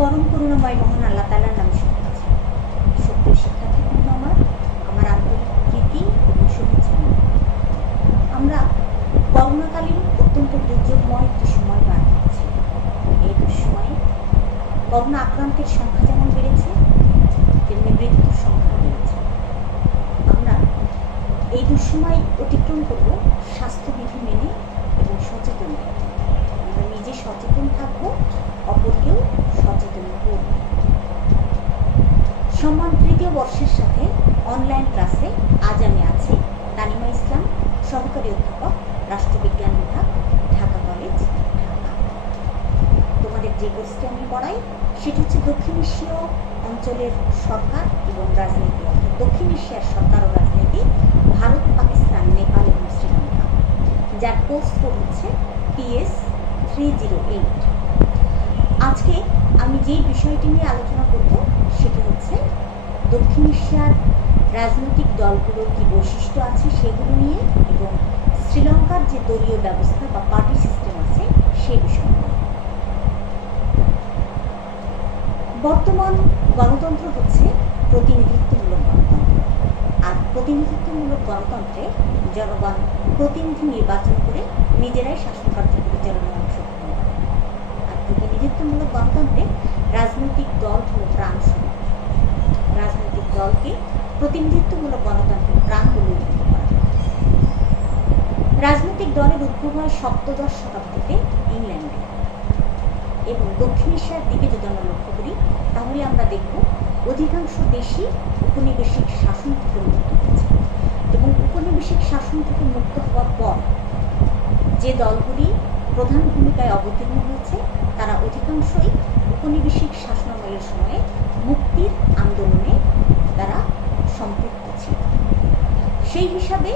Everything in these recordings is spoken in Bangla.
পরম করুণাময় মহান আল্লাহ তাআলার নামে শুরু করছি। সুপ্রিয় শিক্ষার্থী বন্ধু, আমার আন্তরিক প্রীতি এবং শুভেচ্ছা। আমরা করোনাকালীন অত্যন্ত দুর্যোগময় একটি সময় পার করছি। এই দুঃসময়ে করোনা আক্রান্তের সংখ্যা যেমন বেড়েছে, তেমনি মৃত্যুর সংখ্যা বেড়েছে। আমরা এই দুঃসময় অতিক্রম করব স্বাস্থ্যবিধি মেনে এবং সচেতন থাকবো। আমরা নিজে সচেতন থাকবো, অপরকেও সচেতন করব। সম্মান তৃতীয় বর্ষের সাথে অনলাইন ক্লাসে আজ আমি আছি তানিমা ইসলাম, সহকারী অধ্যাপক, রাষ্ট্রবিজ্ঞান বিভাগ, ঢাকা কলেজ, ঢাকা। তোমাদের যে কোর্সটি আমি পড়াই সেটি হচ্ছে দক্ষিণ এশীয় অঞ্চলের সরকার এবং রাজনীতি, অর্থাৎ দক্ষিণ এশিয়ার সরকার ও রাজনীতি, ভারত, পাকিস্তান, নেপাল এবং শ্রীলঙ্কা, যার কোর্স কোড হচ্ছে PS 308। আজকে আমি যেই বিষয়টি নিয়ে আলোচনা করব সেটি হচ্ছে দক্ষিণ এশিয়ার রাজনৈতিক দলগুলোর কী বৈশিষ্ট্য আছে সেগুলো নিয়ে, এবং শ্রীলঙ্কার যে দলীয় ব্যবস্থা বা পার্টি সিস্টেম আছে সেই বিষয় নিয়ে। বর্তমান গণতন্ত্র হচ্ছে প্রতিনিধিত্বমূলক গণতন্ত্র, আর প্রতিনিধিত্বমূলক গণতন্ত্রে জনগণ প্রতিনিধি নির্বাচন করে নিজেরাই শাসন কার্য পরিচালনায় অংশগ্রহণ করে। আর প্রতিনিধিত্বমূলক গণতন্ত্রে রাজনৈতিক দল হল প্রাণ স্বরূপ। রাজনৈতিক দলকে প্রতিনিধিত্বমূলক গণতন্ত্রের প্রাণ বলে উল্লেখ করা হয়। রাজনৈতিক দলের উদ্ভব হয় সপ্তদশ শতাব্দীতে ইংল্যান্ডে, এবং দক্ষিণ এশিয়ার দিকে যদি আমরা লক্ষ্য করি তাহলে আমরা দেখব অধিকাংশ দেশই উপনিবেশিক শাসন থেকে মুক্ত হয়েছে, এবং উপনিবেশিক শাসন থেকে মুক্ত হওয়ার পর যে দলগুলি প্রধান ভূমিকায় অবতীর্ণ হয়েছে তারা অধিকাংশই উপনিবেশিক শাসনামলের সময়ে মুক্তির আন্দোলনে তারা সম্পৃক্ত ছিল। সেই হিসাবে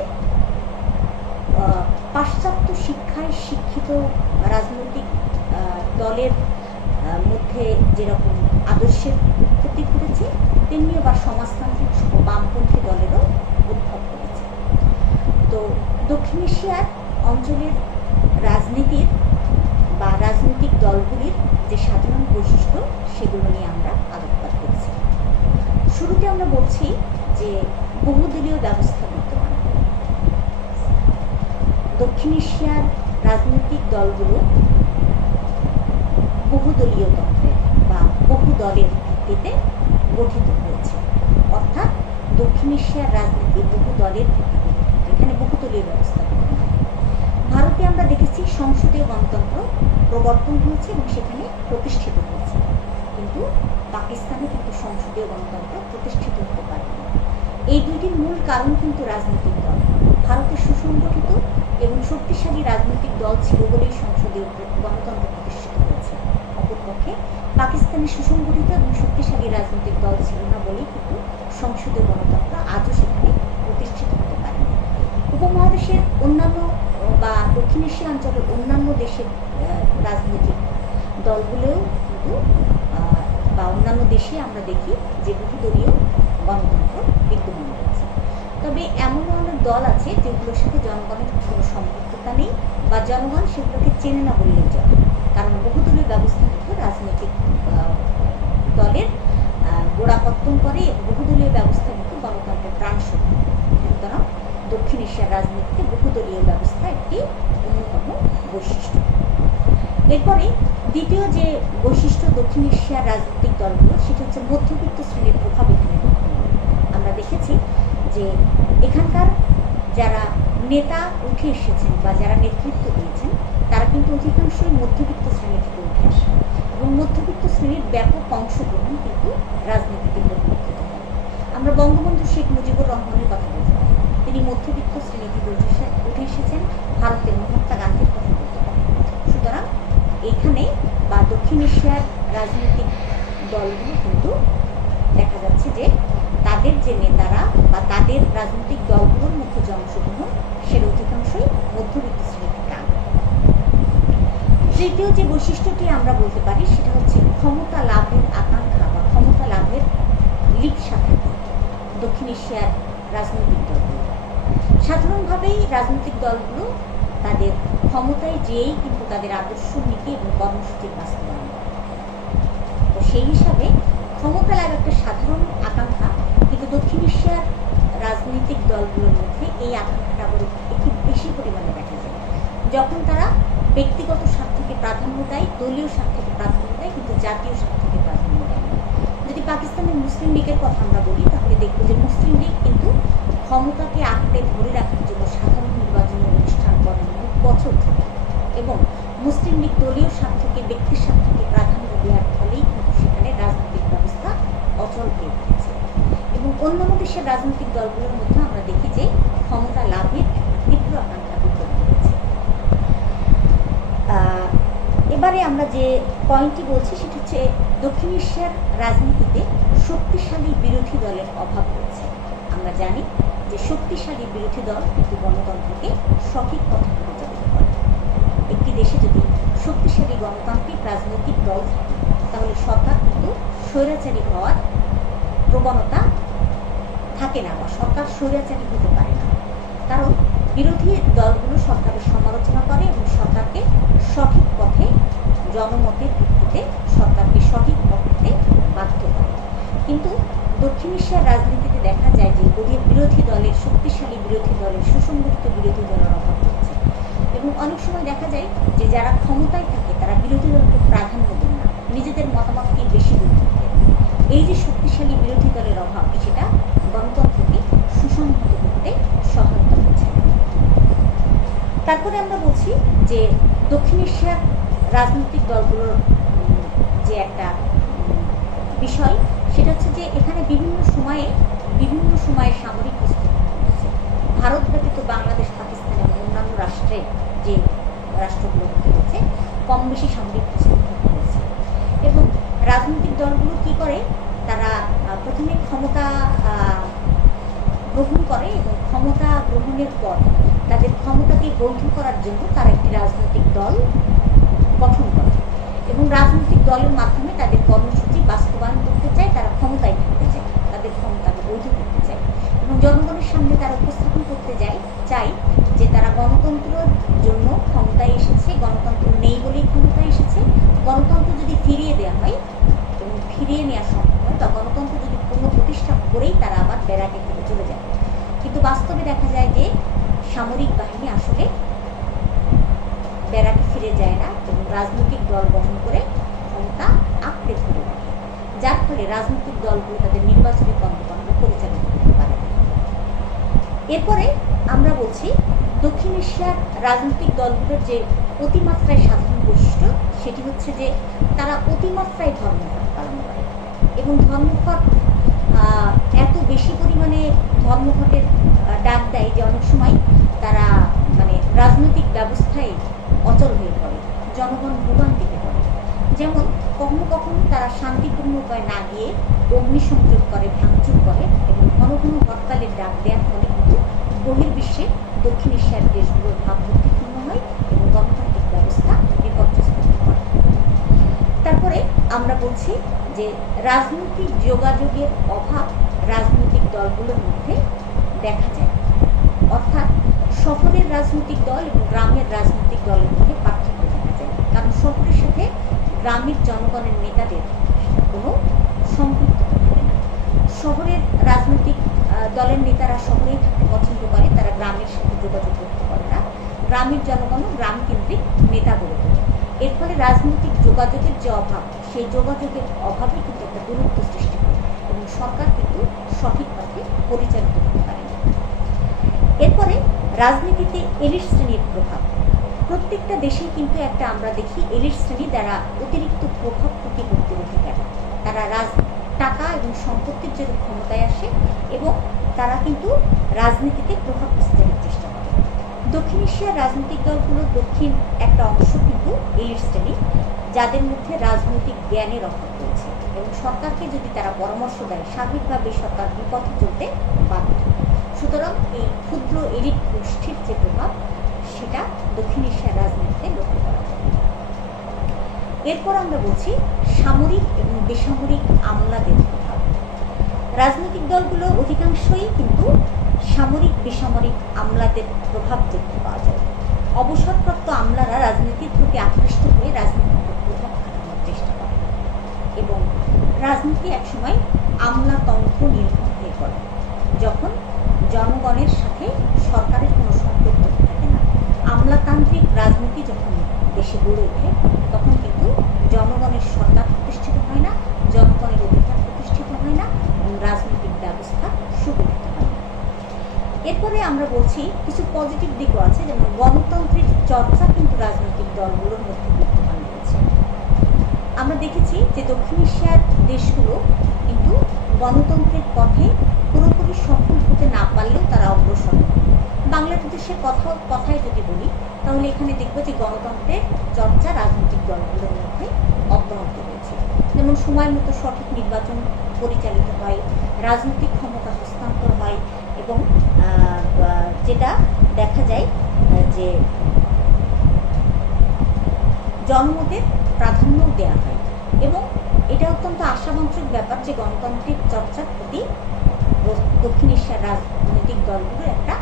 পাশ্চাত্য শিক্ষায় শিক্ষিত রাজনৈতিক দলের মধ্যে যেরকম আদর্শের উৎপত্তি ঘটেছে, তেমনি আবার সমাজতান্ত্রিক ও বামপন্থী দলেরও উদ্ভব করেছে। তো দক্ষিণ এশিয়ার অঞ্চলের রাজনীতির বা রাজনৈতিক দলগুলির যে সাধারণ বৈশিষ্ট্য সেগুলো নিয়ে আমরা আলোকপাত করছি। শুরুতে আমরা বলছি যে বহুদলীয় ব্যবস্থা বিদ্যমান। দক্ষিণ এশিয়ার রাজনৈতিক দলগুলো বহুদলীয় তন্ত্রের বা বহু দলের ভিত্তিতে গঠিত হয়েছে, অর্থাৎ দক্ষিণ এশিয়ার রাজনীতি বহু দলের ভিত্তিতে, এখানে বহুদলীয় ব্যবস্থা বিদ্যমান। ভারতে আমরা দেখেছি সংসদীয় গণতন্ত্র প্রবর্তন হয়েছে এবং সেখানে প্রতিষ্ঠিত হয়েছে, কিন্তু পাকিস্তানে কিন্তু সংসদীয় গণতন্ত্র প্রতিষ্ঠিত হতে পারেনি। এই দুইটির মূল কারণ কিন্তু রাজনৈতিক দল। ভারতে সুসংগঠিত এবং শক্তিশালী রাজনৈতিক দল ছিল বলেই সংসদীয় গণতন্ত্র প্রতিষ্ঠিত হয়েছে। অপরপক্ষে পাকিস্তানে সুসংগঠিত এবং শক্তিশালী রাজনৈতিক দল ছিল না বলেই কিন্তু সংসদীয় গণতন্ত্র আজও সেখানে প্রতিষ্ঠিত হতে পারেনি। উপমহাদেশের অন্যান্য বা দক্ষিণ এশিয়া অঞ্চলের অন্যান্য দেশের রাজনৈতিক দলগুলোও কিন্তু বা অন্যান্য দেশে আমরা দেখি যে বহুদলীয় গণতন্ত্র বিদ্যমান রয়েছে। তবে এমন অনেক দল আছে যেগুলোর সাথে জনগণের কোনো সম্পৃক্ততা নেই বা জনগণ সেগুলোকে চেনে না বললেই চলে, কারণ বহুদলীয় ব্যবস্থা কিন্তু রাজনৈতিক দলের গোড়াপত্তন করে এবং বহুদলীয় ব্যবস্থা কিন্তু গণতন্ত্রের প্রাণস্বরূপ। সুতরাং দক্ষিণ এশিয়ার রাজনীতিতে বহুদলীয় ব্যবস্থা একটি অন্যতম বৈশিষ্ট্য। এরপরে দ্বিতীয় যে বৈশিষ্ট্য দক্ষিণ এশিয়ার রাজনৈতিক দলগুলো, সেটা হচ্ছে মধ্যবিত্ত শ্রেণীর প্রভাব এখানে লক্ষ্য করা। আমরা দেখেছি যে এখানকার যারা নেতা উঠে এসেছেন বা যারা নেতৃত্ব দিয়েছেন তারা কিন্তু অধিকাংশই মধ্যবিত্ত শ্রেণী থেকে উঠে আসে, এবং মধ্যবিত্ত শ্রেণীর ব্যাপক অংশগ্রহণ কিন্তু রাজনীতিতে পরিলক্ষিত হয়। আমরা বঙ্গবন্ধু শেখ মুজিবুর রহমানের কথা বলতে পারি, তিনি মধ্যবিত্ত শ্রেণী থেকে উঠে এসেছেন। ভারতের মহাত্মা গান্ধীর কথা বলতে পারি। সুতরাং এখানে বা দক্ষিণ এশিয়ার রাজনৈতিক দলগুলো কিন্তু দেখা যাচ্ছে যে তাদের যে নেতারা বা তাদের রাজনৈতিক দলগুলোর মধ্যে যে অংশগ্রহণ সেটা অধিকাংশই মধ্যবিত্ত শ্রেণী থেকে আনে। তৃতীয় যে বৈশিষ্ট্যটি আমরা বলতে পারি সেটা হচ্ছে ক্ষমতা লাভের আকাঙ্ক্ষা বা ক্ষমতা লাভের লিপ্সা থাকে দক্ষিণ এশিয়ার রাজনৈতিক দলগুলো। সাধারণভাবেই রাজনৈতিক দলগুলো তাদের ক্ষমতায় যেয়েই কিন্তু তাদের আদর্শ নীতি এবং কর্মসূচির বাস্তবায়ন করে। তো সেই হিসাবে ক্ষমতা লাভ একটা সাধারণ আকাঙ্ক্ষা, কিন্তু দক্ষিণ এশিয়ার রাজনৈতিক দলগুলোর মধ্যে এই আকাঙ্ক্ষাটা আবার একটু বেশি পরিমাণে দেখা যায়, যখন তারা ব্যক্তিগত স্বার্থকে প্রাধান্য দেয়, দলীয় স্বার্থকে প্রাধান্য দেয়, কিন্তু জাতীয় স্বার্থকে প্রাধান্য দেয় না। যদি পাকিস্তানের মুসলিম লীগের কথা আমরা বলি, তাহলে দেখব যে মুসলিম লীগ কিন্তু ক্ষমতাকে আঁকড়ে ধরে রাখার জন্য সাধারণ নির্বাচনী অনুষ্ঠান করেন বছর ধরে, এবং মুসলিম লীগ দলীয় স্বার্থকে ব্যক্তির স্বার্থকে প্রাধান্য দেওয়ার ফলেই কিন্তু সেখানে রাজনৈতিক ব্যবস্থা অচল হয়ে উঠেছে। এবং অন্যান্য দেশের রাজনৈতিক দলগুলোর মধ্যে আমরা দেখি যে ক্ষমতা লাভের তীব্র আকাঙ্ক্ষা বিদ্যমান রয়েছে। এবারে আমরা যে পয়েন্টটি বলছি সেটা হচ্ছে দক্ষিণ এশিয়ার রাজনীতিতে শক্তিশালী বিরোধী দলের অভাব রয়েছে। আমরা জানি যে শক্তিশালী বিরোধী দল কিন্তু গণতন্ত্রকে সঠিক পথে পরিচালিত করে। একটি দেশে যদি শক্তিশালী গণতান্ত্রিক রাজনৈতিক দল থাকে, তাহলে সরকার কিন্তু স্বৈরাচারী হওয়ার প্রবণতা থাকে না, বা সরকার স্বৈরাচারী হতে পারে না। কারণ বিরোধী দলগুলো সরকারের সমালোচনা করে এবং সরকারকে সঠিক পথে, জনমতের ভিত্তিতে সরকারকে সঠিক পথে বাধ্য করে। কিন্তু দক্ষিণ এশিয়ার রাজনীতিতে দেখা যায় যে বিরোধী দলের, শক্তিশালী বিরোধী দলের, সুসংগঠিত বিরোধী দলের অভাব রয়েছে। এবং অনেক সময় দেখা যায় যে যারা ক্ষমতায় থাকে তারা বিরোধী দলকে প্রাধান্য দেন না, নিজেদের মতামতকে বেশি গুরুত্ব দেন। এই যে শক্তিশালী বিরোধী দলের অভাব, সেটা গণতন্ত্রকে সুসংহত করতে সহায়তা করছে। তারপরে আমরা বলছি যে দক্ষিণ এশিয়ার রাজনৈতিক দলগুলোর যে একটা বিষয়, সেটা হচ্ছে যে এখানে বিভিন্ন সময়ে সামরিক হস্তক্ষেপ হচ্ছে। ভারত ব্যতীত বাংলাদেশ, পাকিস্তান এবং অন্যান্য রাষ্ট্রের যে রাষ্ট্রগুলোতে রয়েছে কম বেশি সামরিক হস্তক্ষেপ হয়েছে। এবং রাজনৈতিক দলগুলো কি করে, তারা প্রথমে ক্ষমতা গ্রহণ করে এবং ক্ষমতা গ্রহণের পর তাদের ক্ষমতাকে বৈধ করার জন্য তারা একটি রাজনৈতিক দল গঠন করে এবং রাজনৈতিক দলের মাধ্যমে তাদের কর্মসূচি বাস্তবায়ন করতে চায়। তারা ক্ষমতায় থাকতে চায়, তাদের ক্ষমতাকে বৈধ করতে চায় এবং জনগণের সামনে তারা উপস্থাপন করতে চায় যে তারা গণতন্ত্রের জন্য ক্ষমতায় এসেছে, গণতন্ত্র নেই বলেই ক্ষমতায় এসেছে। গণতন্ত্র যদি ফিরিয়ে দেওয়া হয় এবং ফিরিয়ে নেওয়া সম্ভব হয়, বা গণতন্ত্র যদি পুনঃপ্রতিষ্ঠা করেই তারা আবার ব্যারাকে থেকে চলে যায়। কিন্তু বাস্তবে দেখা যায় যে সামরিক বাহিনী আসলে ব্যারাকে ফিরে যায় না এবং রাজনৈতিক দল গঠন করে ক্ষমতা আঁকড়ে ধরে রাখে, যার ফলে রাজনৈতিক দলগুলো তাদের নির্বাচনী কর্মকাণ্ড পরিচালনা করতে পারে। এরপরে আমরা বলছি দক্ষিণ এশিয়ার রাজনৈতিক দলগুলোর যে অতিমাত্রায় সাধারণ বৈশিষ্ট্য, সেটি হচ্ছে যে তারা অতিমাত্রায় ধর্মঘট পালন করে এবং ধর্মঘট এত বেশি পরিমাণে ধর্মঘটের ডাক দেয় যে অনেক সময় তারা রাজনৈতিক ব্যবস্থায় অচল হয়ে পড়ে, জনগণ ভোগান্তিতে পড়ে। যেমন কখনো কখনো তারা শান্তিপূর্ণ উপায় না গিয়ে অগ্নিসংযোগ করে, ভাঙচুর করে এবং ঘন ঘন হরতালের ডাক দেওয়ার ফলে কিন্তু বহির্বিশ্বে দক্ষিণ এশিয়ার দেশগুলোর ভাবমূর্তিপূর্ণ হয় এবং গণতান্ত্রিক ব্যবস্থা বিপর্যস্ত হয়। তারপরে আমরা বলছি যে রাজনৈতিক যোগাযোগের অভাব রাজনৈতিক দলগুলোর মধ্যে দেখা যায়, অর্থাৎ শহরের রাজনৈতিক দল এবং গ্রামের রাজনৈতিক দলের মধ্যে পার্থক্য দেখা যায়। কারণ শহরের সাথে গ্রামের জনগণের নেতাদের কোনো সম্পৃক্ততা থাকে না। শহরের রাজনৈতিক দলের নেতারা শহরেই থাকতে পছন্দ করে, তারা গ্রামের সাথে যোগাযোগ করতে পারে না। গ্রামের জনগণও গ্রাম কেন্দ্রিক নেতা গড়ে তোলে। এর ফলে রাজনৈতিক যোগাযোগের যে অভাব, সেই যোগাযোগের অভাবে কিন্তু একটা দূরত্ব সৃষ্টি হয় এবং সরকার কিন্তু সঠিক পথে পরিচালিত করতে পারে না। এরপরে রাজনীতিতে এলিট শ্রেণীর প্রভাব। প্রত্যেকটা দেশেই কিন্তু একটা আমরা দেখি এলিট শ্রেণী দ্বারা অতিরিক্ত প্রভাব প্রতিপত্তির অধিকারী। তারা টাকা এবং সম্পত্তির জন্য ক্ষমতায় আসে এবং তারা কিন্তু রাজনীতিতে প্রভাব বিস্তারের চেষ্টা করে। দক্ষিণ এশিয়ার রাজনৈতিক দলগুলোর দক্ষিণ একটা অংশ কিন্তু এলিট শ্রেণী, যাদের মধ্যে রাজনৈতিক জ্ঞানের অভাব রয়েছে এবং সরকারকে যদি তারা পরামর্শ দেয়, স্বাভাবিকভাবে সরকার বিপথে চলতে বাধ্য। সুতরাং এই ক্ষুদ্র এলিট গোষ্ঠীর যে প্রভাব, সেটা দক্ষিণ এশিয়ার রাজনীতিতে লক্ষ্য করা যায়। এরপর আমরা বলছি সামরিক এবং বেসামরিক আমলাদের প্রভাব। রাজনৈতিক দলগুলো অধিকাংশই কিন্তু সামরিক বেসামরিক আমলাদের প্রভাব দেখতে পাওয়া যায়। অবসরপ্রাপ্ত আমলারা রাজনীতির প্রতি আকৃষ্ট হয়ে রাজনীতির প্রভাব খাটানোর চেষ্টা করে এবং রাজনীতি একসময় আমলাতন্ত্র নির্ভর হয়ে পড়ে, যখন জনগণের সাথে সরকারের কোনো সম্পর্ক থাকে না। আমলাতান্ত্রিক রাজনীতি যখন দেশে গড়ে ওঠে, তখন কিন্তু জনগণের সরকার প্রতিষ্ঠিত হয় না, জনগণের অধিকার প্রতিষ্ঠিত হয় না, এবং রাজনৈতিক ব্যবস্থা সুগঠিত হয় না। এরপরে আমরা বলছি কিছু পজিটিভ দিকও আছে, যেমন গণতন্ত্রের চর্চা কিন্তু রাজনৈতিক দলগুলোর মধ্যে বিদ্যমান রয়েছে। আমরা দেখেছি যে দক্ষিণ এশিয়ার দেশগুলো কিন্তু গণতন্ত্রের পথে পুরোপুরি সফল হতে না পারলেও তারা অগ্রসর। বাংলাদেশের কথায় যদি বলি, তাহলে এখানে দেখবো যে গণতন্ত্রের চর্চা রাজনৈতিক দলগুলোর মধ্যে অব্যাহত রয়েছে। যেমন সময় মতো সঠিক নির্বাচন পরিচালিত হয়, রাজনৈতিক ক্ষমতা হস্তান্তর হয়, এবং যেটা দেখা যায় যে জনমতের প্রাধান্য দেওয়া হয়। এবং এটা অত্যন্ত আশাবঞ্চক ব্যাপার যে গণতান্ত্রিক চর্চার প্রতি দক্ষিণ এশিয়ার রাজনৈতিক দলগুলোর একটা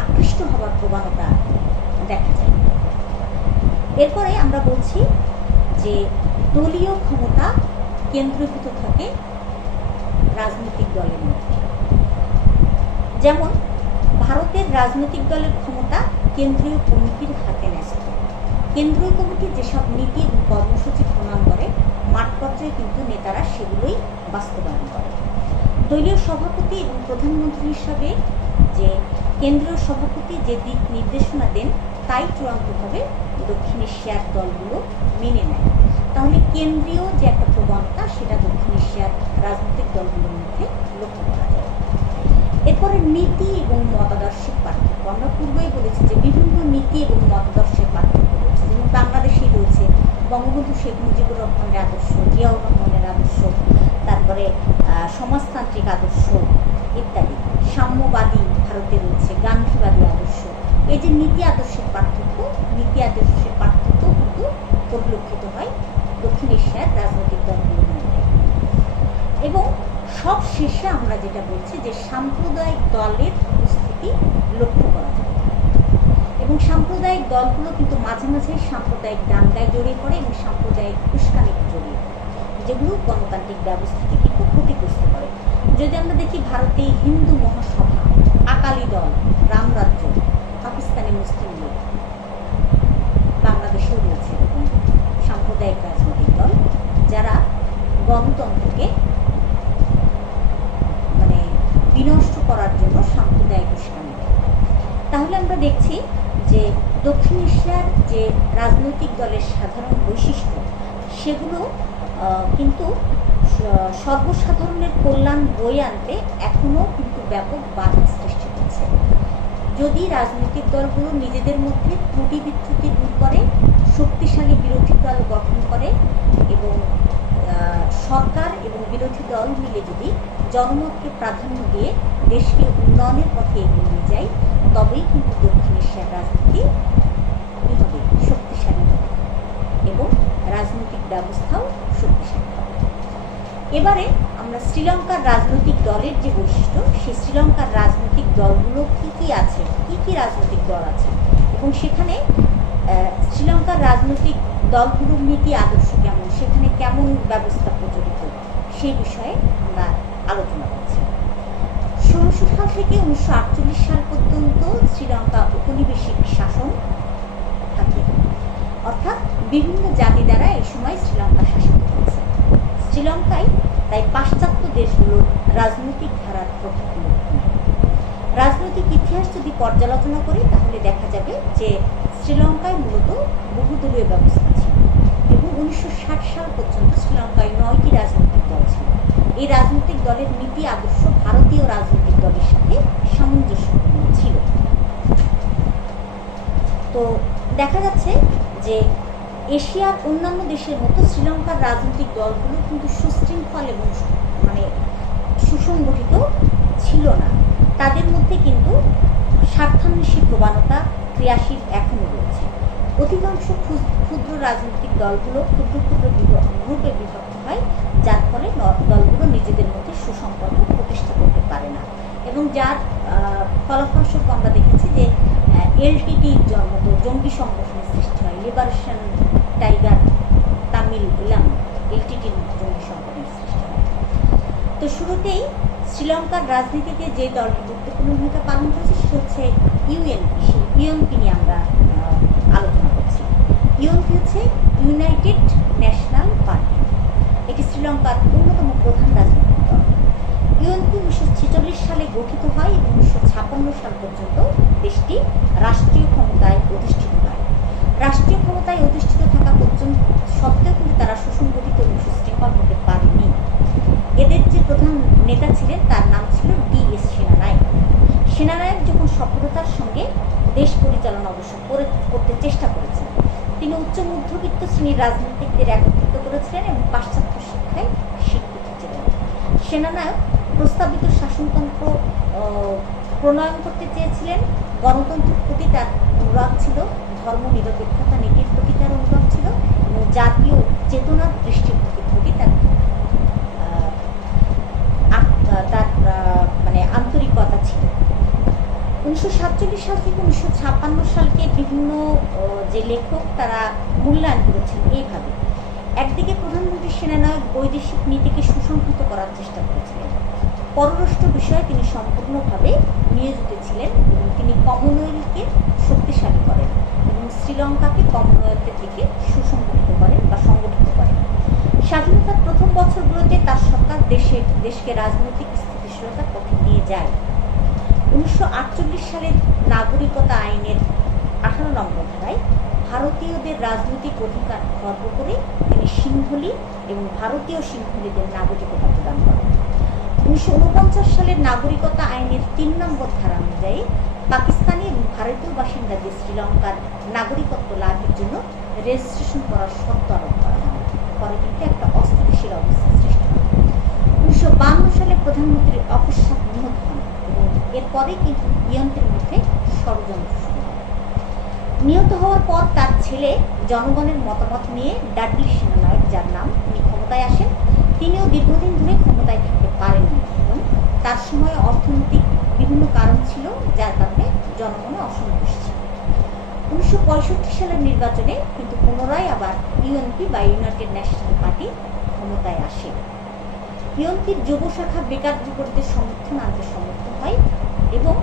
আকৃষ্ট হওয়ার প্রবণতা দেখা যায়। এরপরে আমরা বলছি যে দলীয় ক্ষমতা কেন্দ্রীভূত থাকে রাজনৈতিক দলের মধ্যে। যেমন ভারতের রাজনৈতিক দলের ক্ষমতা কেন্দ্রীয় কমিটির হাতে ন্যস্ত। কেন্দ্রীয় কমিটি যেসব নীতি এবং কর্মসূচি প্রণয়ন করে, মাঠ পর্যায়ে কিন্তু নেতারা সেগুলোই বাস্তবায়ন করে। দলীয় সভাপতি এবং প্রধানমন্ত্রী হিসাবে যে কেন্দ্রীয় সভাপতি যে দিক নির্দেশনা দেন, তাই চূড়ান্তভাবে দক্ষিণ এশিয়ার দলগুলো মেনে নেয়। তাহলে কেন্দ্রীয় যে একটা প্রবণতা, সেটা দক্ষিণ এশিয়ার রাজনৈতিক দলগুলোর মধ্যে লক্ষ্য করা যায়। এরপরে নীতি এবং মতাদর্শের পার্থক্য। আমরা পূর্বেই বলেছি যে বিভিন্ন নীতি এবং মতাদর্শের পার্থক্য রয়েছে। যেমন বাংলাদেশেই রয়েছে বঙ্গবন্ধু শেখ মুজিবুর রহমানের আদর্শ, জিয়াউর রহমানের আদর্শ, তারপরে সমাজতান্ত্রিক আদর্শ ইত্যাদি। সাম্যবাদী ভারতে রয়েছে, গান্ধীবাদী আদর্শ। এই যে নীতি আদর্শের পার্থক্য কিন্তু পরিলক্ষিত হয় দক্ষিণ এশিয়ার রাজনৈতিক দলগুলোর মধ্যে। এবং সব শেষে আমরা যেটা বলছি যে সাম্প্রদায়িক দলের উপস্থিতি লক্ষ্য করা যায়, এবং সাম্প্রদায়িক দলগুলো কিন্তু মাঝে মাঝে সাম্প্রদায়িক দাঙ্গায় জড়িয়ে পড়ে এবং সাম্প্রদায়িক উস্কানিতে জড়িয়ে পড়ে, যেগুলো গণতান্ত্রিক ব্যবস্থাকে কিন্তু ক্ষতিগ্রস্ত করে। যদি আমরা দেখি ভারতে হিন্দু মহাসভা, আকালি দল, রামরাজ্য, পাকিস্তানি মুসলিম লীগ, বাংলাদেশেও রয়েছে এরকম সাম্প্রদায়িক রাজনৈতিক দল, যারা গণতন্ত্রকে বিনষ্ট করার জন্য সাম্প্রদায়িক উস্কানি দেয়। তাহলে আমরা দেখছি যে দক্ষিণ এশিয়ার যে রাজনৈতিক দলের সাধারণ বৈশিষ্ট্য, সেগুলো কিন্তু সর্বসাধারণের কল্যাণ বয়ে আনতে এখনও কিন্তু ব্যাপক বাধা সৃষ্টি করছে। যদি রাজনৈতিক দলগুলো নিজেদের মধ্যে ত্রুটি বিচ্যুতি দূর করে, শক্তিশালী বিরোধী দল গঠন করে, এবং সরকার এবং বিরোধী দল মিলে যদি জনমতকে প্রাধান্য দিয়ে দেশকে উন্নয়নের পথে এগিয়ে নিয়ে যায়, তবেই কিন্তু দক্ষিণ এশিয়ার রাজনীতি হবে শক্তিশালী হবে এবং রাজনৈতিক ব্যবস্থাও শক্তিশালী হবে। এবারে আমরা শ্রীলঙ্কার রাজনৈতিক দলের যে বৈশিষ্ট্য, সেই শ্রীলঙ্কার রাজনৈতিক দলগুলো কি আছে, কি রাজনৈতিক দল আছে, এবং সেখানে শ্রীলঙ্কার রাজনৈতিক দলগুলোর নীতি আদর্শ কেমন, সেখানে কেমন ব্যবস্থা প্রচলিত, সেই বিষয়ে আমরা আলোচনা করছি। 1600 সাল থেকে 1948 সাল পর্যন্ত শ্রীলঙ্কা উপনিবেশিক শাসন থাকে, অর্থাৎ বিভিন্ন জাতি দ্বারা এই সময় শ্রীলঙ্কা শাসিত হয়েছে। শ্রীলঙ্কায় তাই পাশ্চাত্য দেশগুলোর রাজনৈতিক ধারার প্রভাব লক্ষণীয়। রাজনৈতিক ইতিহাস যদি পর্যালোচনা করি, তাহলে দেখা যাবে যে শ্রীলঙ্কায় মূলত বহুদলীয় ব্যবস্থা ছিল, এবং 1960 সাল পর্যন্ত শ্রীলঙ্কায় 9টি রাজনৈতিক দল ছিল। এই রাজনৈতিক দলের নীতি আদর্শ ভারতীয় রাজনৈতিক দলের সাথে সামঞ্জস্যপূর্ণ ছিল। তো দেখা যাচ্ছে যে এশিয়ার অন্যান্য দেশের মতো শ্রীলঙ্কার রাজনৈতিক দলগুলো কিন্তু সুশৃঙ্খল এবং সুসংগঠিত ছিল না। তাদের মধ্যে কিন্তু স্বার্থান্বেষী প্রবণতা ক্রিয়াশীল এখনও রয়েছে। অধিকাংশ ক্ষুদ্র রাজনৈতিক দলগুলো ক্ষুদ্র ক্ষুদ্র গ্রুপে বিভক্ত হয়, যার ফলে দলগুলো নিজেদের মধ্যে সুসম্পর্ক প্রতিষ্ঠা করতে পারে না, এবং যার ফলাফলস্বরূপ আমরা দেখেছি যে এলটিটির মতো জঙ্গি সংগঠনের সৃষ্টি হয়। লিবারেশন টাইগার তামিল ইলাম, এই শ্রীলঙ্কার রাজনীতিতে যে দলটি গুরুত্বপূর্ণ ভূমিকা পালন করেছে সেটা হচ্ছে ইউএনপি। সেই ইউএনপি নিয়ে আমরা আলোচনা করছি। ইউএনপি হচ্ছে ইউনাইটেড ন্যাশনাল পার্টি। এটি শ্রীলঙ্কার অন্যতম প্রধান রাজনৈতিক দল। ইউএনপি 1946 সালে গঠিত হয় এবং 1956 সাল পর্যন্ত দেশটি রাষ্ট্রীয় ক্ষমতায় অধিষ্ঠিত হয়। রাষ্ট্রীয় ক্ষমতায় অধিষ্ঠিত থাকা পর্যন্ত সত্ত্বেও কিন্তু তারা সুসংগঠিত এবং সুশৃঙ্খল হতে পারেনি। এদের যে প্রধান নেতা ছিলেন তার নাম ছিল DS সেনানায়ক। সেনানায়ক যখন সফলতার সঙ্গে দেশ পরিচালনা অবশ্য করতে চেষ্টা করেছেন, তিনি উচ্চ মধ্যবিত্ত শ্রেণীর রাজনীতিকদের একত্রিত করেছিলেন এবং পাশ্চাত্য শিক্ষায় শিক্ষিত ছিলেন। সেনানায়ক প্রস্তাবিত শাসনতন্ত্র প্রণয়ন করতে চেয়েছিলেন। গণতন্ত্রের প্রতি তার অনুরাগ ছিল, ধর্মনিরপেক্ষতা নীতির প্রতি তার অনুরাগ ছিল এবং জাতীয় চেতনার দৃষ্টিভঙ্গির প্রতি তার আন্তরিকতা ছিল। 1947 সাল থেকে 1956 সালকে বিভিন্ন যে লেখক তারা মূল্যায়ন করেছেন এইভাবে। একদিকে প্রধানমন্ত্রী সেনানায়ক বৈদেশিক নীতিকে সুসংহত করার চেষ্টা করেছিলেন। পররাষ্ট্র বিষয়ে তিনি সম্পূর্ণভাবে নিয়োজিত ছিলেন এবং তিনি কমনওয়েলথকে শক্তিশালী করেন এবং শ্রীলঙ্কাকে কমনওয়েলথের দিকে সুসংগঠিত করেন বা সংগঠিত করেন। স্বাধীনতার প্রথম বছরগুলোতে তার সরকার দেশকে রাজনৈতিক স্থিতিশীলতার পথে নিয়ে যায়। 1948 সালের নাগরিকতা আইনের 18 নম্বর ধারায় ভারতীয়দের রাজনৈতিক অধিকার খর্ব করে তিনি সিংহলী এবং ভারতীয় সিংহলীদের নাগরিকতা প্রদান করেন। 1949 সালের নাগরিকতা আইনের 3 নম্বর ধারা অনুযায়ী পাকিস্তানি এবং ভারতীয় বাসিন্দাদের শ্রীলঙ্কার নাগরিকত্ব লাভের জন্য রেজিস্ট্রেশন করার শর্ত আরোপ করা হয়। পরে কিন্তু একটা অস্থিতিশীল অবস্থা সৃষ্টি হয়। 1952 সালে প্রধানমন্ত্রী অকস্মাৎ নিহত হন এবং এরপরে কিন্তু ইউএনপির মধ্যে ষড়যন্ত্র শুরু হয়। নিহত হওয়ার পর তার ছেলে জনগণের মতামত নিয়ে ডাডলি সেনানায়ক, যার নাম, তিনি ক্ষমতায় আসেন। তিনিও দীর্ঘদিন ধরে ক্ষমতায় থাকতে পারেননি এবং তার সময় অর্থনৈতিক বিভিন্ন কারণ ছিল যার কারণে জনগণে অসন্তুষ্ট ছিল। 1965 সালের নির্বাচনে কিন্তু পুনরায় আবার ইউএনপি বা ইউনাইটেড ন্যাশনাল পার্টি ক্ষমতায় আসে। ইউএনপির যুব শাখা বেকার যুবকদের সমর্থন আনতে সমর্থ হয় এবং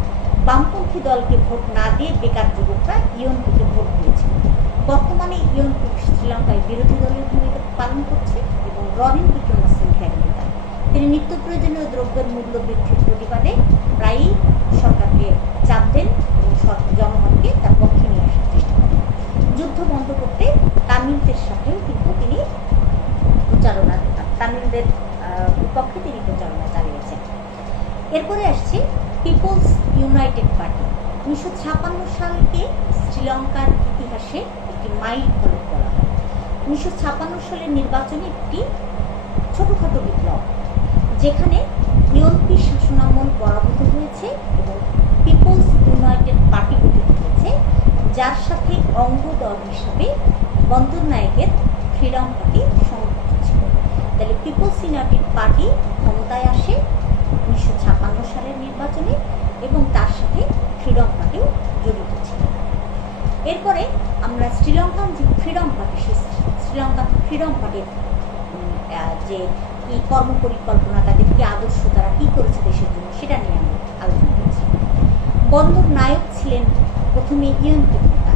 বামপন্থী দলকে ভোট না দিয়ে বেকার যুবকরা ইউএনপিকে ভোট দিয়েছিল। বর্তমানে ইউএনপি শ্রীলঙ্কায় বিরোধী দলের ভূমিকা পালন করছে এবং রনিল বিক্রমসিংঘের নেতা। তিনি নিত্য প্রয়োজনীয় দ্রব্যের মূল্য বৃদ্ধির প্রতিবাদে প্রায়ই সরকারকে চাপ দেন এবং জনগণকে তার পক্ষে নিয়ে আসার চেষ্টা করেন। যুদ্ধ বন্ধ করতে তামিলদের সাথেও কিন্তু তিনি তামিলদের বিপক্ষে তিনি প্রচারণা চালিয়েছেন। এরপরে আসছে পিপলস ইউনাইটেড পার্টি। 1956 সালকে শ্রীলঙ্কার ইতিহাসে একটি মাইল ফলক বলা হয়। 1956 সালের নির্বাচনে একটি ছোটখাটো বিপ্লব, যেখানে ইউএনপি শাসনামল পরাভূত হয়েছে এবং পিপলস ইউনাইটেড পার্টি গঠিত হয়েছে, যার সাথে অঙ্গ দল হিসাবে বন্দরনায়েকের ফ্রিডম পার্টি সংযুক্ত ছিল। তাহলে পিপলস ইউনাইটেড পার্টি ক্ষমতায় আসে 1956 সালের নির্বাচনে এবং তার সাথে ফ্রিডম পার্টিও জড়িত ছিল। এরপরে আমরা শ্রীলঙ্কান যে ফ্রিডম পার্টি, সেই শ্রীলঙ্কান ফ্রিডম পার্টির যে কি কর্মপরিকল্পনা, তাদের কি আদর্শ, তারা কি করেছে দেশের জন্য, সেটা নিয়ে আমরা আলোচনা করছি। বন্দর নায়ক ছিলেন প্রথমে ইউএনপি নেতা।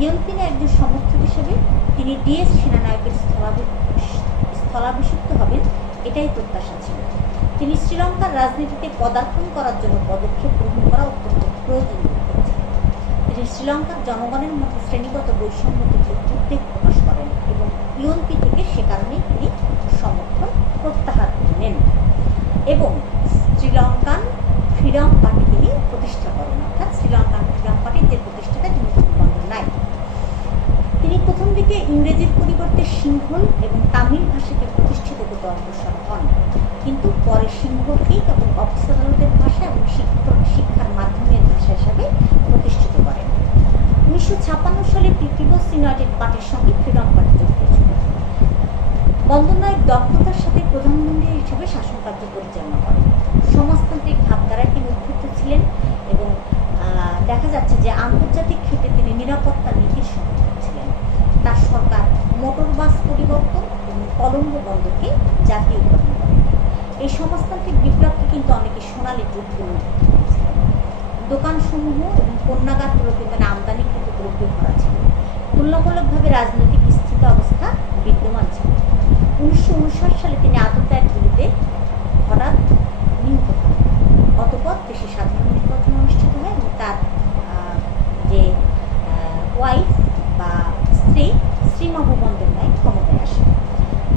ইউএনপির একজন সমর্থক হিসেবে তিনি DS সেনানায়কের স্থলাভিষিক্ত হবেন, এটাই প্রত্যাশা ছিল। তিনি শ্রীলঙ্কার রাজনীতিতে পদার্পণ করার জন্য পদক্ষেপ গ্রহণ করা অত্যন্ত প্রয়োজনীয় করেছিলেন। তিনি শ্রীলঙ্কার জনগণের মধ্যে শ্রেণীগত বৈষম্য থেকে উদ্বেগ প্রকাশ করেন এবং ইউএনপি থেকে সে কারণেই তিনি সমর্থন প্রত্যাহার নেন এবং শ্রীলঙ্কান ফ্রিডম পার্টি তিনি প্রতিষ্ঠা করেন। অর্থাৎ শ্রীলঙ্কান ফ্রিডম পার্টির যে প্রতিষ্ঠাতা তিনি বন্দরনায়েক। তিনি প্রথম দিকে ইংরেজির পরিবর্তে সিংহল এবং তামিল ভাষাকে প্রতিষ্ঠিত করতে অগ্রসর হন, কিন্তু পরে সিংহলিক এবং অক্সফোর্ডের ভাষা এবং শিক্ষার মাধ্যমের ভাষা হিসাবে প্রতিষ্ঠিত করেন। 1956 সালে পিপলস ইউনাইটেড পার্টির সঙ্গে ফ্রিডম পার্টি যুক্ত ছিল। বন্দরনায়েক দক্ষতার সাথে প্রধানমন্ত্রী হিসেবে শাসন কার্য পরিচালনা করেন। সমাজতান্ত্রিক ভাবধারায় তিনি উদ্বুদ্ধ ছিলেন এবং দেখা যাচ্ছে যে আন্তর্জাতিক ক্ষেত্রে তিনি নিরাপত্তা নীতির সমর্থক ছিলেন। তার সরকার মোটর বাস পরিবর্তন এবং কলম্বো বন্দরকে জাতীয়করণ করেন। এই সমাজতান্ত্রিক বিপ্লবকে কিন্তু অনেকে সোনালী যুগ বলে বলেছিলেন। দোকানসমূহ এবং পণ্যাগারগুলো কিন্তু আমদানিকৃত দ্রব্য ভরা ছিল। তুলনামূলকভাবে রাজনৈতিক স্থিত অবস্থা বিদ্যমান ছিল। 1959 সালে তিনি আততায়ীর গুলিতে হঠাৎ নিহত হন। অতঃপর দেশে সাধারণ নির্বাচন অনুষ্ঠিত হয় এবং তার যে ওয়াইফ বা স্ত্রী শ্রীমাভু বন্দ্যোপাধ্যায় ক্ষমতায় আসেন।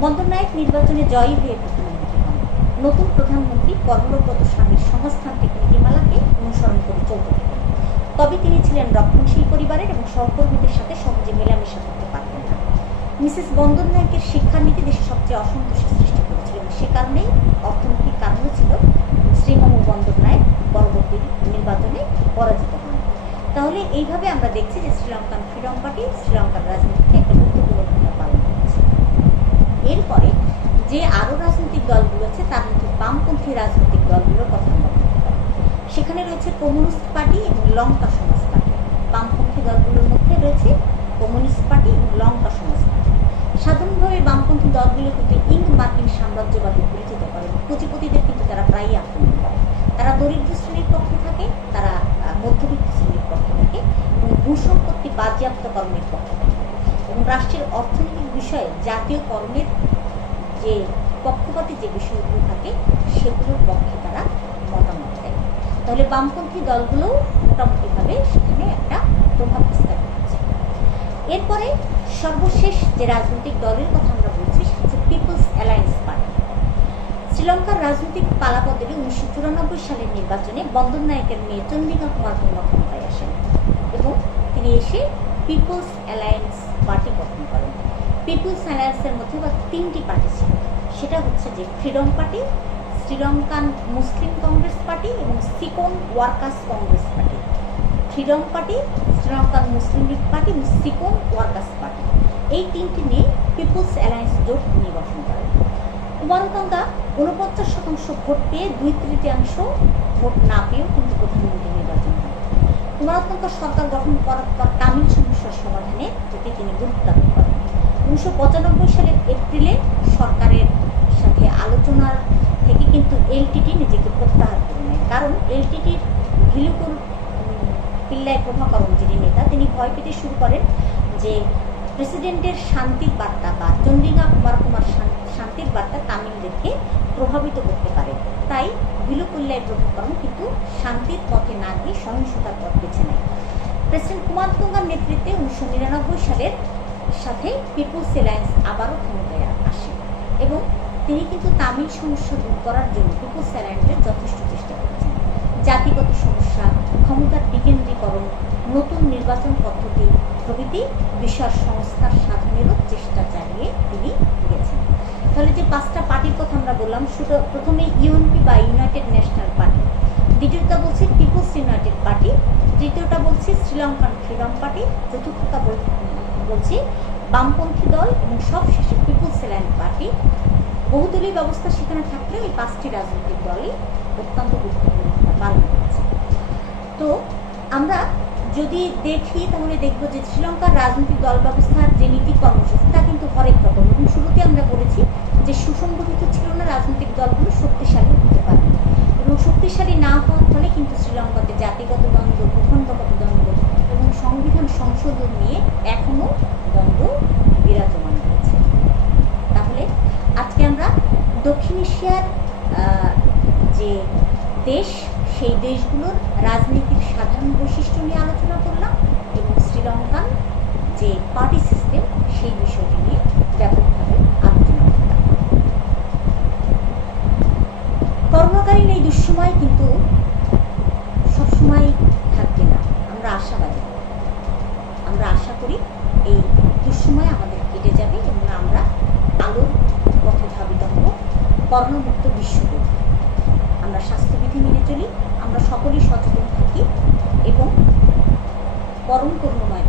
বন্দ্যোপাধ্যায় নির্বাচনে জয়ী হয়ে প্রধানমন্ত্রী হন। নতুন প্রধানমন্ত্রী কর্মরত স্বামীর সমাজতান্ত্রিক নীতিমালাকে অনুসরণ করে চলতে থাকেন। তবে তিনি ছিলেন রক্ষণশীল পরিবারের এবং সহকর্মীদের সাথে সহজে মেলামেশা করতে পারতেন না। মিসেস বন্দ্যোপাধ্যায়ের শিক্ষানীতি দেশে সবচেয়ে অসন্তোষের সৃষ্টি করেছিল এবং সে কারণেই অর্থনৈতিক কারণও ছিল শ্রীমাভু বন্দ্যোপাধ্যায় পরবর্তী নির্বাচনে পরাজিত হন। তাহলে এইভাবে আমরা দেখছি যে শ্রীলঙ্কান ফ্রিডম পার্টি শ্রীলঙ্কার রাজনীতিতে একটা গুরুত্বপূর্ণ ভূমিকা পালন করেছে। এরপরে যে আরও রাজনৈতিক দলগুলো আছে তার মধ্যে বামপন্থী রাজনৈতিক দলগুলোর কথা আমরা বলতে পারি। সেখানে রয়েছে কমিউনিস্ট পার্টি এবং লঙ্কা সমাজ পার্টি। বামপন্থী দলগুলোর মধ্যে রয়েছে কমিউনিস্ট পার্টি এবং লঙ্কা সমাজ পার্টি। সাধারণভাবে বামপন্থী দলগুলো কিন্তু ইংরেজ মার্কিন সাম্রাজ্যবাদী পরিচিত করে। পুঁজিপতিদের কিন্তু তারা প্রায়ই আক্রমণ করে। তারা দরিদ্র শ্রেণীর পক্ষে থাকে, তারা মধ্যবিত্ত শ্রেণীর পক্ষে থাকে এবং ভূসম্পত্তি বাজেয়াপ্তকরণের পক্ষে থাকে এবং রাষ্ট্রের অর্থনৈতিক বিষয়ে জাতীয়করণের যে পক্ষপাতী যে বিষয়গুলো থাকে সেগুলোর পক্ষে তারা মতামত দেয়। তাহলে বামপন্থী দলগুলোও মোটামুটিভাবে সেখানে একটা প্রভাব বিস্তার করছে। এরপরে সর্বশেষ যে রাজনৈতিক দলের কথা আমরা বলছি সেটা হচ্ছে পিপলস অ্যালায়েন্স পার্টি। শ্রীলঙ্কার রাজনৈতিক পালাবদলে 1994 সালের নির্বাচনে বন্দ্যোপাধ্যায়ের মেয়ে চন্দ্রিকা কুমার ক্ষমতায় আসেন এবং তিনি এসে পিপলস অ্যালায়েন্স পার্টি গঠন করেন। পিপলস অ্যালায়েন্সের মধ্যে বা তিনটি পার্টি ছিল, সেটা হচ্ছে যে freedom party, Sri Lankan Muslim congress party এবং Ceylon workers congress party. Freedom party, Sri Lankan Muslim league party এবং সিকোন ওয়ার্কার্স পার্টি, এই তিনটি নিয়ে পিপলস অ্যালায়েন্স জোট তিনি গঠন করেন। কুমারকাঙ্গা 49% ভোট পেয়ে 2/3 ভোট না পেয়েও কিন্তু প্রধানমন্ত্রী নির্বাচন হয়। কুমারকাঙ্গা সরকার গঠন করার পর তামিল সমস্যার সমাধানে এতে তিনি গুরুত্ব আরোপ করেন। 1995 সালের এপ্রিলে সরকারের সাথে আলোচনার থেকে কিন্তু এলটিটি নিজেকে প্রত্যাহার করে নেয়। কারণ এলটিটির ভিলুকুল পিল্লাই প্রভাকরণ যিনি নেতা, তিনি ভয় পেতে শুরু করেন যে প্রেসিডেন্টের শান্তির বার্তা বা চন্দ্রিকা কুমার শান্তির বার্তা তামিলদেরকে প্রভাবিত করতে পারে। তাই ভিলুকুল্লাই প্রভাকরণ কিন্তু শান্তির পথে না গিয়ে সহিংসতার পথ বেছে নেয়। প্রেসিডেন্ট কুমারতুঙ্গার নেতৃত্বে 1999 সালের সাথে পিপলস অ্যালায়েন্স আবারও ক্ষমতায় আসে এবং তিনি কিন্তু তামিল সমস্যা দূর করার জন্য পিপলস অ্যালায়েন্সের যথেষ্ট চেষ্টা করেছেন। জাতিগত সমস্যা, ক্ষমতার বিকেন্দ্রীকরণ, নতুন নির্বাচন পদ্ধতি প্রভৃতি বিষয় সংস্কার সাধনেরও চেষ্টা চালিয়ে তিনি গেছেন। তাহলে যে 5টা পার্টির কথা আমরা বললাম, শুধু প্রথমে ইউএনপি বা ইউনাইটেড ন্যাশনাল পার্টি, দ্বিতীয়টা বলছি পিপলস ইউনাইটেড পার্টি, তৃতীয়টা বলছি শ্রীলঙ্কান ফ্রিডম পার্টি, চতুর্থটা বলছি বামপন্থী দল এবং সবশেষে পিপলস অ্যালায়েন্স পার্টি। বহুদলীয় ব্যবস্থা সেখানে থাকলেও এই 5টি রাজনৈতিক দলই অত্যন্ত গুরুত্বপূর্ণ ভূমিকা পালন করেছে। তো আমরা যদি দেখি তাহলে দেখব যে শ্রীলঙ্কার রাজনৈতিক দল ব্যবস্থার যে নীতি কর্মসূচি তা কিন্তু হরেক রকম, এবং শুরুতে আমরা বলেছি যে সুসংগঠিত ছিল না, রাজনৈতিক দলগুলো শক্তিশালী হতে পারে এবং শক্তিশালী না হওয়ার ফলে কিন্তু শ্রীলঙ্কাতে জাতিগত দ্বন্দ্ব, ভূখণ্ডগত দ্বন্দ্ব এবং সংবিধান সংশোধন নিয়ে এখনও দ্বন্দ্ব বিরাজমান রয়েছে। তাহলে আজকে আমরা দক্ষিণ এশিয়ার যে দেশ, সেই দেশগুলোর রাজনীতির সাধারণ বৈশিষ্ট্য নিয়ে আলোচনা করলাম এবং শ্রীলঙ্কান যে পার্টি সিস্টেম সেই বিষয়টি নিয়ে ব্যাপকভাবে আলোচনা করলাম। করোনাকালীন এই দুঃসময় কিন্তু সবসময় থাকবে না, আমরা আশাবাদী। আমরা আশা করি এই দুঃসময় আমাদের কেটে যাবে এবং আমরা আলোর পথে ধাবিত হব, করোনামুক্ত বিশ্ব গড়ব। আমরা স্বাস্থ্যবিধি মেনে চলি, আমরা সকলেই সচেতন থাকি এবং পরম করুণাময়